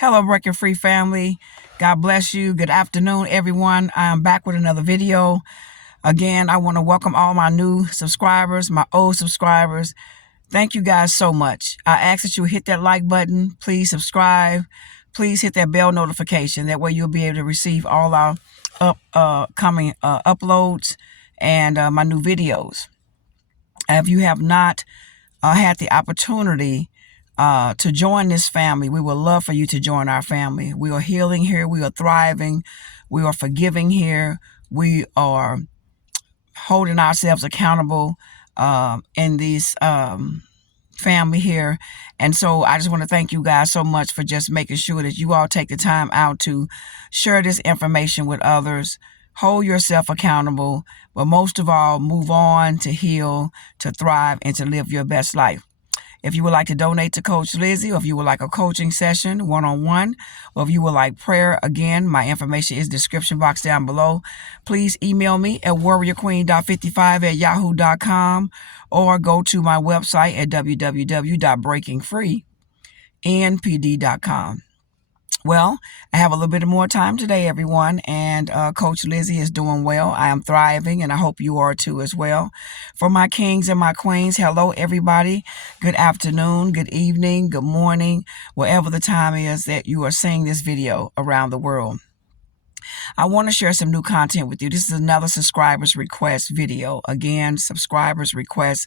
Hello, Breaking Free family. God bless you. Good afternoon, everyone. I am back with another video. Again, I want to welcome all my new subscribers, my old subscribers. Thank you guys so much. I ask that you hit that like button. Please subscribe. Please hit that bell notification. That way you'll be able to receive all our upcoming uploads and my new videos. If you have not had the opportunity to join this family, we would love for you to join our family. We are healing here. We are thriving. We are forgiving here. We are holding ourselves accountable in this family here. And so I just want to thank you guys so much for just making sure that you all take the time out to share this information with others. Hold yourself accountable, but most of all, move on to heal, to thrive, and to live your best life. If you would like to donate to Coach Lizzie, or if you would like a coaching session one-on-one, or if you would like prayer, again, my information is description box down below. Please email me at warriorqueen.55@yahoo.com or go to my website at www.breakingfreenpd.com. Well, I have a little bit more time today, everyone, and Coach Lizzie is doing well. I am thriving, and I hope you are too as well. For my kings and my queens, hello, everybody. Good afternoon, good evening, good morning, wherever the time is that you are seeing this video around the world. I want to share some new content with you. This is another subscribers request video. Again, subscribers request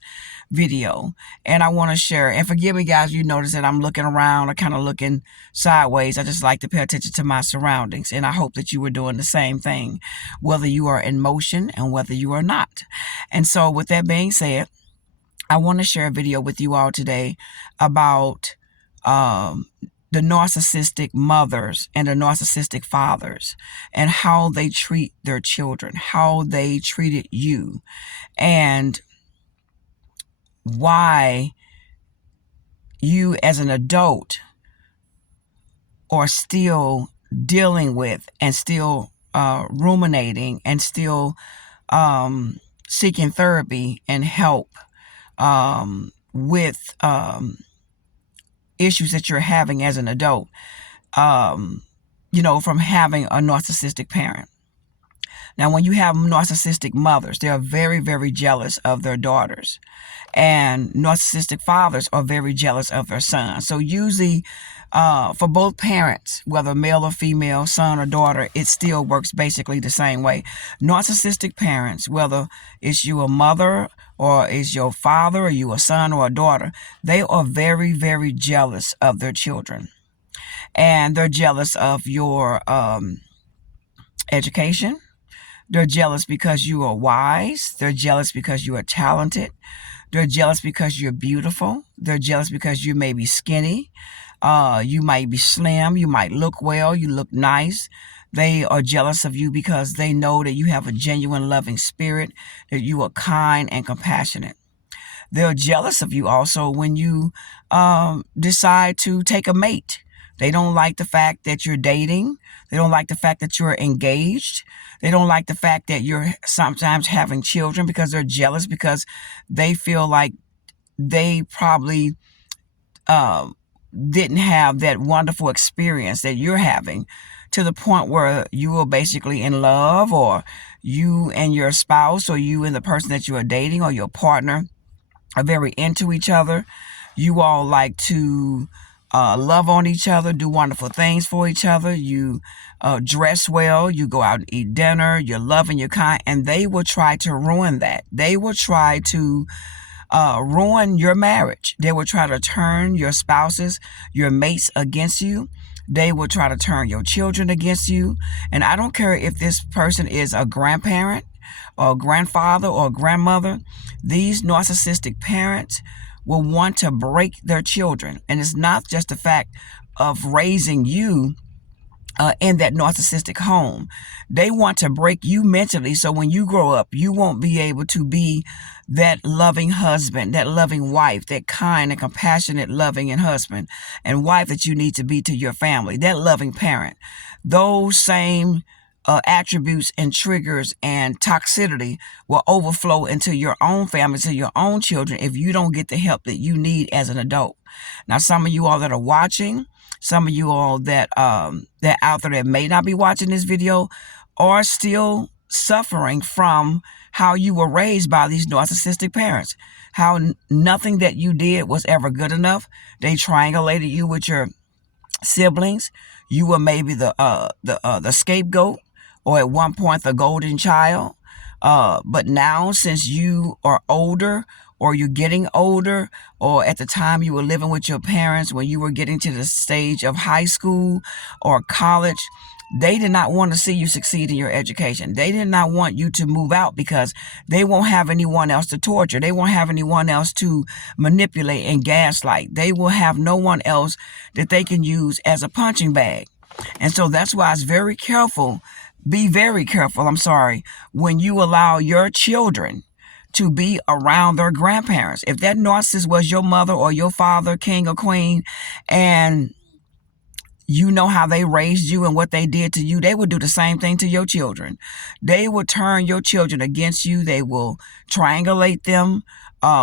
video. And I want to share, and forgive me guys, you notice that I'm looking around or kind of looking sideways. I just like to pay attention to my surroundings. And I hope that you are doing the same thing, whether you are in motion and whether you are not. And so with that being said, I want to share a video with you all today about the narcissistic mothers and the narcissistic fathers and how they treat their children, how they treated you, and why you as an adult are still dealing with and still ruminating and still seeking therapy and help with issues that you're having as an adult, from having a narcissistic parent. Now, when you have narcissistic mothers, they are very, very jealous of their daughters. And narcissistic fathers are very jealous of their sons. So usually, for both parents, whether male or female, son or daughter, it still works basically the same way. Narcissistic parents, whether it's you a mother or it's your father or you a son or a daughter, they are very, very jealous of their children. And they're jealous of your education. They're jealous because you are wise. They're jealous because you are talented. They're jealous because you're beautiful. They're jealous because you may be skinny. You might be slim. You might look well. You look nice. They are jealous of you because they know that you have a genuine loving spirit, that you are kind and compassionate. They're jealous of you also when you decide to take a mate. They don't like the fact that you're dating. They don't like the fact that you're engaged. They don't like the fact that you're sometimes having children because they're jealous, because they feel like they probably didn't have that wonderful experience that you're having, to the point where you were basically in love, or you and your spouse, or you and the person that you are dating, or your partner are very into each other. You all like to love on each other, do wonderful things for each other. You dress well, you go out and eat dinner, you're loving, you're kind, and they will try to ruin that. They will try to ruin your marriage. They will try to turn your spouses, your mates against you. They will try to turn your children against you. And I don't care if this person is a grandparent or a grandfather or a grandmother. These narcissistic parents will want to break their children. And it's not just the fact of raising you in that narcissistic home. They want to break you mentally, so when you grow up, you won't be able to be that loving husband, that loving wife, that kind and compassionate loving and husband and wife that you need to be to your family, that loving parent. Those same attributes and triggers and toxicity will overflow into your own family, to your own children, if you don't get the help that you need as an adult. Now, some of you all that are watching, some of you all that out there that may not be watching this video are still suffering from how you were raised by these narcissistic parents. How nothing that you did was ever good enough. They triangulated you with your siblings. You were maybe the scapegoat, or at one point the golden child. But now, since you are older, or you're getting older, or at the time you were living with your parents when you were getting to the stage of high school or college, they did not want to see you succeed in your education. They did not want you to move out because they won't have anyone else to torture. They won't have anyone else to manipulate and gaslight. They will have no one else that they can use as a punching bag. And so that's why it's very careful. Be very careful, when you allow your children to be around their grandparents. If that narcissist was your mother or your father, king or queen, and you know how they raised you and what they did to you, they would do the same thing to your children. They will turn your children against you. They will triangulate them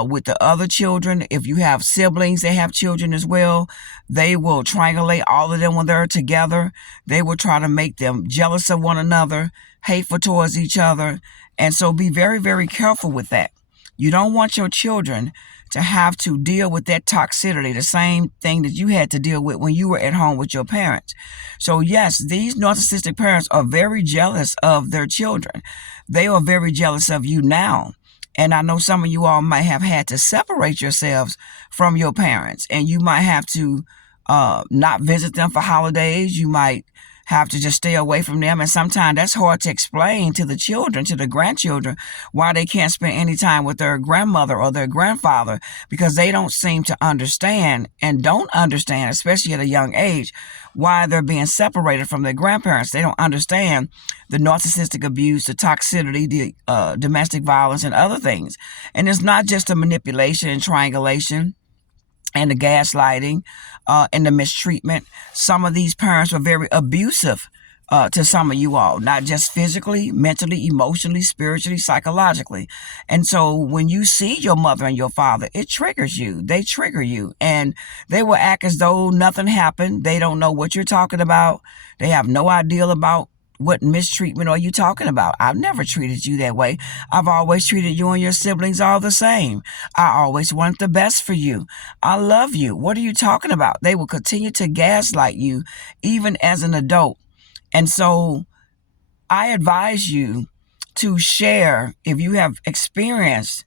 with the other children. If you have siblings, they have children as well. They will triangulate all of them when they're together. They will try to make them jealous of one another, hateful towards each other. And so be very, very careful with that. You don't want your children to have to deal with that toxicity, the same thing that you had to deal with when you were at home with your parents. So yes, these narcissistic parents are very jealous of their children. They are very jealous of you now. And I know some of you all might have had to separate yourselves from your parents, and you might have to not visit them for holidays. You might have to just stay away from them. And sometimes that's hard to explain to the children, to the grandchildren, why they can't spend any time with their grandmother or their grandfather, because they don't seem to understand and don't understand, especially at a young age, why they're being separated from their grandparents. They don't understand the narcissistic abuse, the toxicity, the domestic violence, and other things. And it's not just the manipulation and triangulation and the gaslighting and the mistreatment. Some of these parents were very abusive to some of you all, not just physically, mentally, emotionally, spiritually, psychologically. And so when you see your mother and your father, it triggers you. They trigger you, and they will act as though nothing happened. They don't know what you're talking about. They have no idea about what mistreatment are you talking about. I've never treated you that way. I've always treated you and your siblings all the same. I always want the best for you. I love you. What are you talking about? They will continue to gaslight you even as an adult. And so I advise you to share, if you have experienced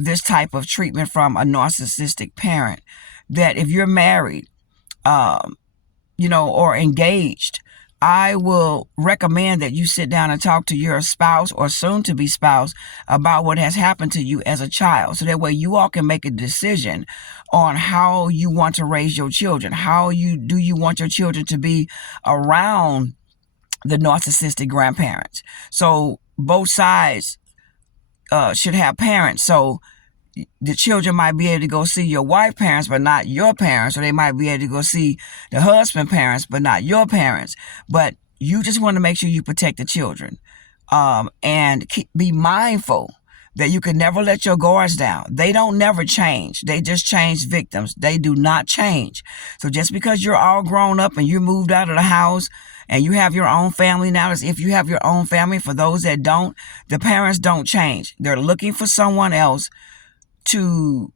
this type of treatment from a narcissistic parent, that if you're married, or engaged, I will recommend that you sit down and talk to your spouse or soon-to-be spouse about what has happened to you as a child. So that way you all can make a decision on how you want to raise your children. Do you want your children to be around the narcissistic grandparents? So both sides should have parents. So the children might be able to go see your wife's parents, but not your parents, or they might be able to go see the husband's parents, but not your parents. But you just want to make sure you protect the children, and be mindful that you can never let your guards down. They don't never change. They just change victims. They do not change. So just because you're all grown up and you moved out of the house and you have your own family now, as if you have your own family, for those that don't, the parents don't change. They're looking for someone else to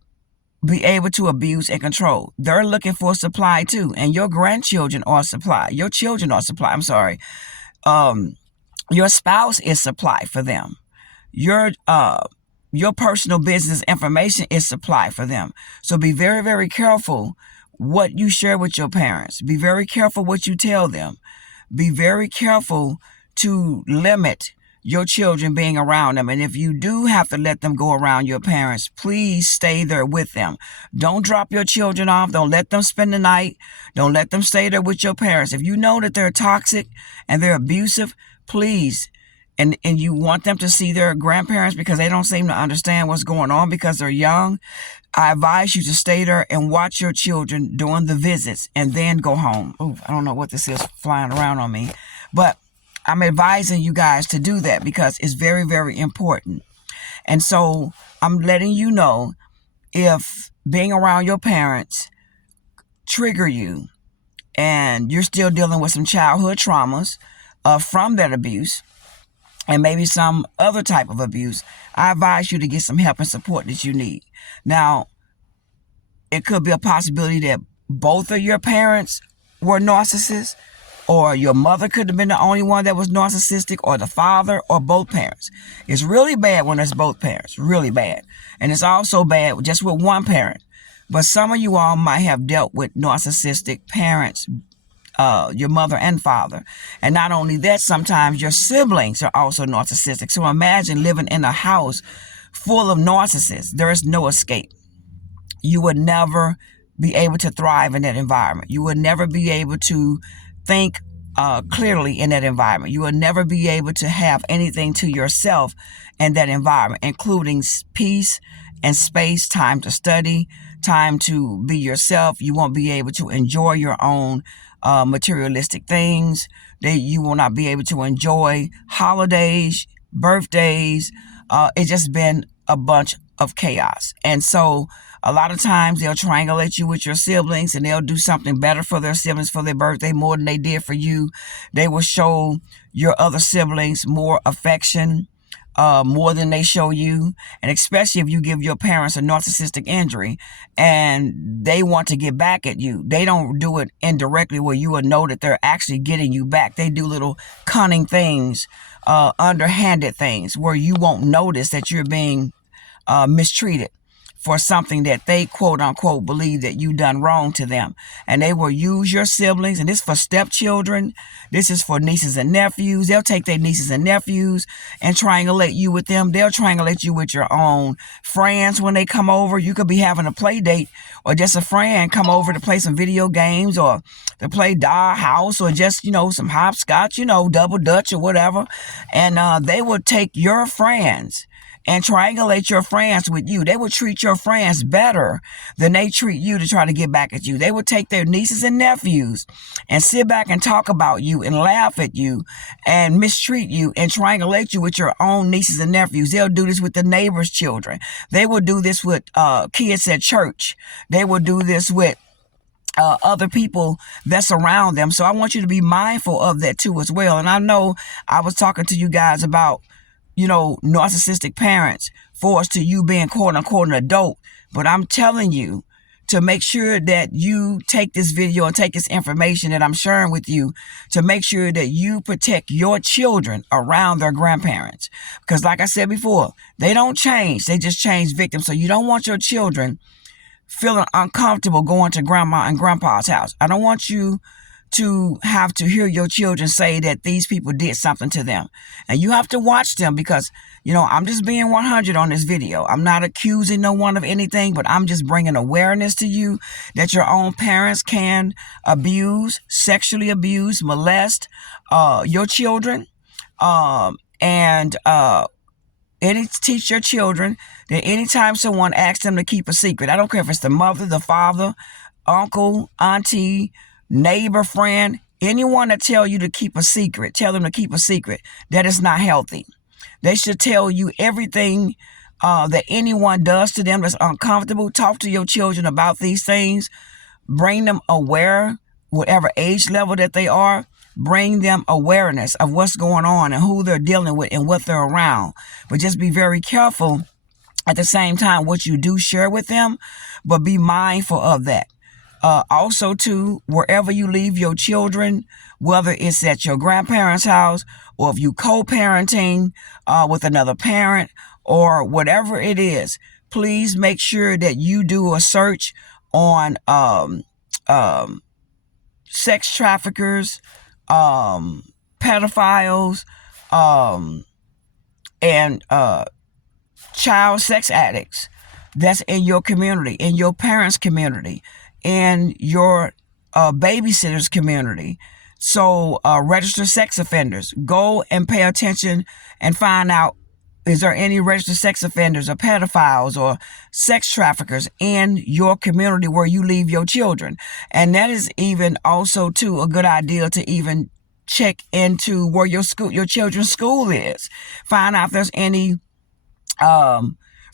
be able to abuse and control. They're looking for supply too. And your grandchildren are supply. Your children are supply. Your spouse is supply for them. Your personal business information is supply for them. So be very, very careful what you share with your parents. Be very careful what you tell them. Be very careful to limit your children being around them. And if you do have to let them go around your parents, please stay there with them. Don't drop your children off. Don't let them spend the night. Don't let them stay there with your parents. If you know that they're toxic and they're abusive, please, and you want them to see their grandparents because they don't seem to understand what's going on because they're young, I advise you to stay there and watch your children during the visits and then go home. Oh, I don't know what this is flying around on me, but I'm advising you guys to do that because it's very, very important. And so I'm letting you know, if being around your parents trigger you and you're still dealing with some childhood traumas from that abuse, and maybe some other type of abuse, I advise you to get some help and support that you need. Now, it could be a possibility that both of your parents were narcissists, or your mother could have been the only one that was narcissistic, or the father, or both parents. It's really bad when it's both parents, really bad. And it's also bad just with one parent. But some of you all might have dealt with narcissistic parents, your mother and father. And not only that, sometimes your siblings are also narcissistic. So imagine living in a house full of narcissists. There is no escape. You would never be able to thrive in that environment. You would never be able to think clearly in that environment. You will never be able to have anything to yourself in that environment, including peace and space, time to study, time to be yourself. You won't be able to enjoy your own materialistic things. You will not be able to enjoy holidays, birthdays. It's just been a bunch of chaos. And so a lot of times they'll triangulate you with your siblings, and they'll do something better for their siblings for their birthday more than they did for you. They will show your other siblings more affection, more than they show you. And especially if you give your parents a narcissistic injury and they want to get back at you, they don't do it indirectly where you will know that they're actually getting you back. They do little cunning things, underhanded things, where you won't notice that you're being mistreated for something that they quote unquote believe that you done wrong to them. And they will use your siblings, and this is for stepchildren, this is for nieces and nephews. They'll take their nieces and nephews and triangulate you with them. They'll triangulate you with your own friends when they come over. You could be having a play date, or just a friend come over to play some video games, or to play doll house, or just, some hopscotch, double dutch or whatever. And they will take your friends and triangulate your friends with you. They will treat your friends better than they treat you to try to get back at you. They will take their nieces and nephews and sit back and talk about you and laugh at you and mistreat you and triangulate you with your own nieces and nephews. They'll do this with the neighbors' children. They will do this with kids at church. They will do this with other people that's around them. So I want you to be mindful of that too as well. And I know I was talking to you guys about narcissistic parents forced to you being quote unquote an adult. But I'm telling you to make sure that you take this video and take this information that I'm sharing with you to make sure that you protect your children around their grandparents. Because like I said before, they don't change. They just change victims. So you don't want your children feeling uncomfortable going to grandma and grandpa's house. I don't want you to have to hear your children say that these people did something to them. And you have to watch them because, I'm just being 100 on this video. I'm not accusing no one of anything, but I'm just bringing awareness to you that your own parents can abuse, sexually abuse, molest your children. And teach your children that anytime someone asks them to keep a secret, I don't care if it's the mother, the father, uncle, auntie, neighbor, friend, anyone that tell you to keep a secret, tell them to keep a secret. That is not healthy. They should tell you everything that anyone does to them that's uncomfortable. Talk to your children about these things. Bring them aware, whatever age level that they are. Bring them awareness of what's going on and who they're dealing with and what they're around. But just be very careful at the same time what you do share with them, but be mindful of that. Also, too, wherever you leave your children, whether it's at your grandparents' house or if you co-parenting with another parent or whatever it is, please make sure that you do a search on sex traffickers, pedophiles, and child sex addicts that's in your community, in your parents' community, in your babysitter's community. So registered sex offenders, go and pay attention and find out, is there any registered sex offenders or pedophiles or sex traffickers in your community where you leave your children? And that is even also too a good idea to even check into where your children's school is. Find out if there's any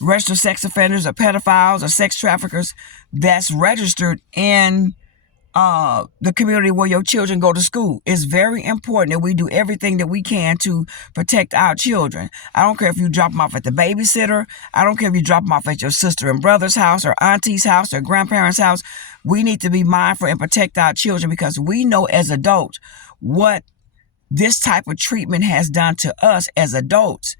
registered sex offenders or pedophiles or sex traffickers that's registered in the community where your children go to school. It's very important that we do everything that we can to protect our children. I don't care if you drop them off at the babysitter. I don't care if you drop them off at your sister and brother's house or auntie's house or grandparents' house. We need to be mindful and protect our children, because we know as adults what this type of treatment has done to us as adults.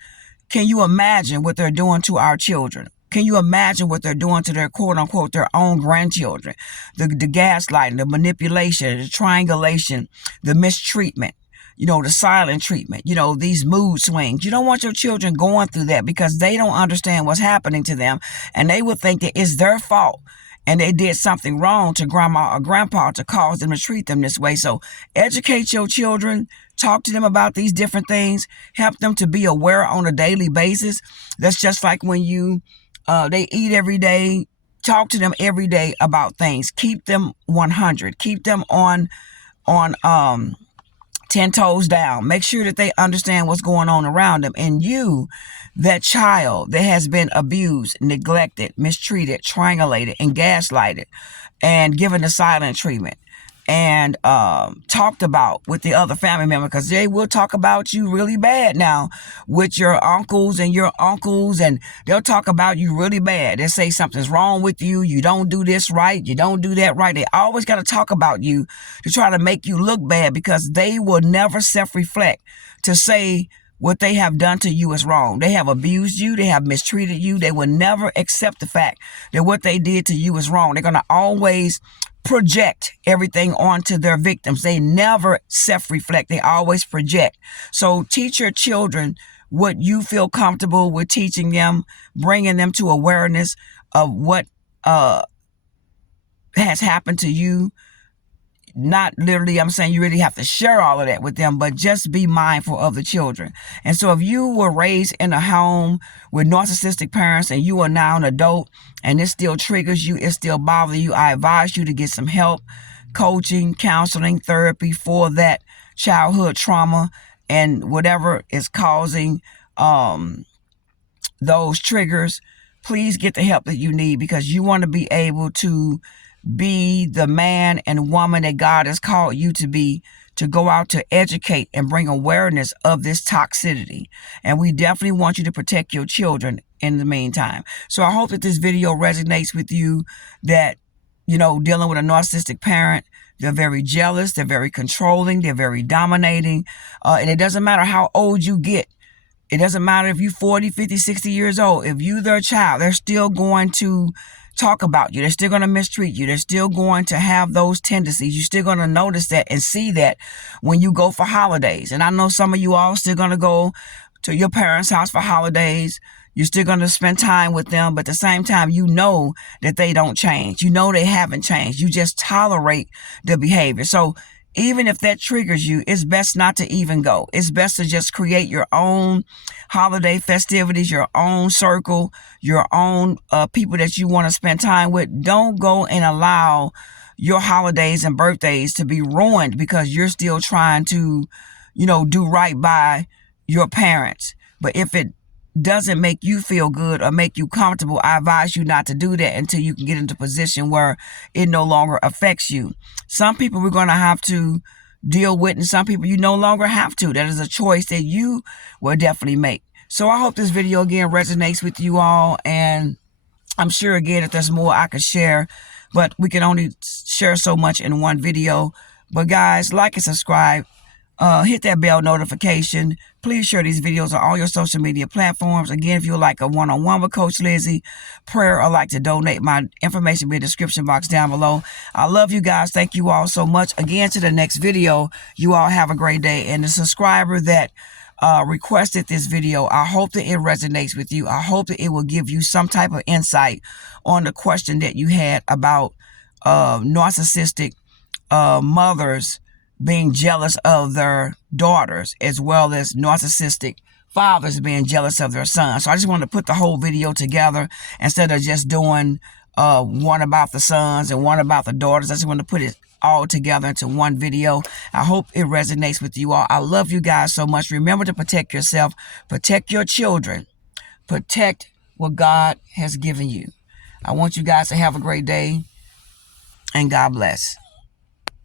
Can you imagine what they're doing to our children? Can you imagine what they're doing to their quote unquote their own grandchildren? The gaslighting, the manipulation, the triangulation, the mistreatment, the silent treatment, these mood swings. You don't want your children going through that, because they don't understand what's happening to them, and they would think that it's their fault and they did something wrong to grandma or grandpa to cause them to treat them this way. So educate your children, talk to them about these different things, help them to be aware on a daily basis. That's just like when they eat every day. Talk to them every day about things. Keep them 100. Keep them on 10 toes down. Make sure that they understand what's going on around them. And you, that child that has been abused, neglected, mistreated, triangulated, and gaslighted, and given the silent treatment, and talked about with the other family member, because they will talk about you really bad now with your uncles, and they'll talk about you really bad. They'll say something's wrong with you. You don't do this right. You don't do that right. They always got to talk about you to try to make you look bad, because they will never self-reflect to say what they have done to you is wrong. They have abused you. They have mistreated you. They will never accept the fact that what they did to you is wrong. They're going to always project everything onto their victims. They never self-reflect. They always project. So teach your children what you feel comfortable with teaching them, bringing them to awareness of what has happened to you. Not literally, I'm saying you really have to share all of that with them, but just be mindful of the children. And so if you were raised in a home with narcissistic parents and you are now an adult and it still triggers you, it still bothers you, I advise you to get some help, coaching, counseling, therapy for that childhood trauma and whatever is causing those triggers. Please get the help that you need, because you want to be able to be the man and woman that God has called you to be, to go out to educate and bring awareness of this toxicity. And we definitely want you to protect your children in the meantime. So I hope that this video resonates with you, that, dealing with a narcissistic parent, they're very jealous, they're very controlling, they're very dominating. And it doesn't matter how old you get. It doesn't matter if you're 40, 50, 60 years old. If you're their child, they're still going to talk about you. They're still going to mistreat you. They're still going to have those tendencies. You're still going to notice that and see that when you go for holidays. And I know some of you all still going to go to your parents' house for holidays. You're still going to spend time with them, but at the same time, you know that they don't change. You know they haven't changed. You just tolerate the behavior. So even if that triggers you, it's best not to even go. It's best to just create your own holiday festivities, your own circle, your own people that you want to spend time with. Don't go and allow your holidays and birthdays to be ruined because you're still trying to, do right by your parents. But if it doesn't make you feel good or make you comfortable, I advise you not to do that until you can get into a position where it no longer affects you. Some people we're going to have to deal with, and some people you no longer have to. That is a choice that you will definitely make. So I hope this video again resonates with you all, and I'm sure again if there's more I could share, but we can only share so much in one video. But guys, like and subscribe. Hit that bell notification. Please share these videos on all your social media platforms. Again, if you would like a one-on-one with Coach Lizzie, prayer, or like to donate, my information will be in the description box down below. I love you guys. Thank you all so much. Again, to the next video. You all have a great day. And the subscriber that requested this video, I hope that it resonates with you. I hope that it will give you some type of insight on the question that you had about narcissistic mothers being jealous of their daughters, as well as narcissistic fathers being jealous of their sons. So I just wanted to put the whole video together instead of just doing one about the sons and one about the daughters. I just wanted to put it all together into one video. I hope it resonates with you all. I love you guys so much. Remember to protect yourself, protect your children, protect what God has given you. I want you guys to have a great day, and God bless.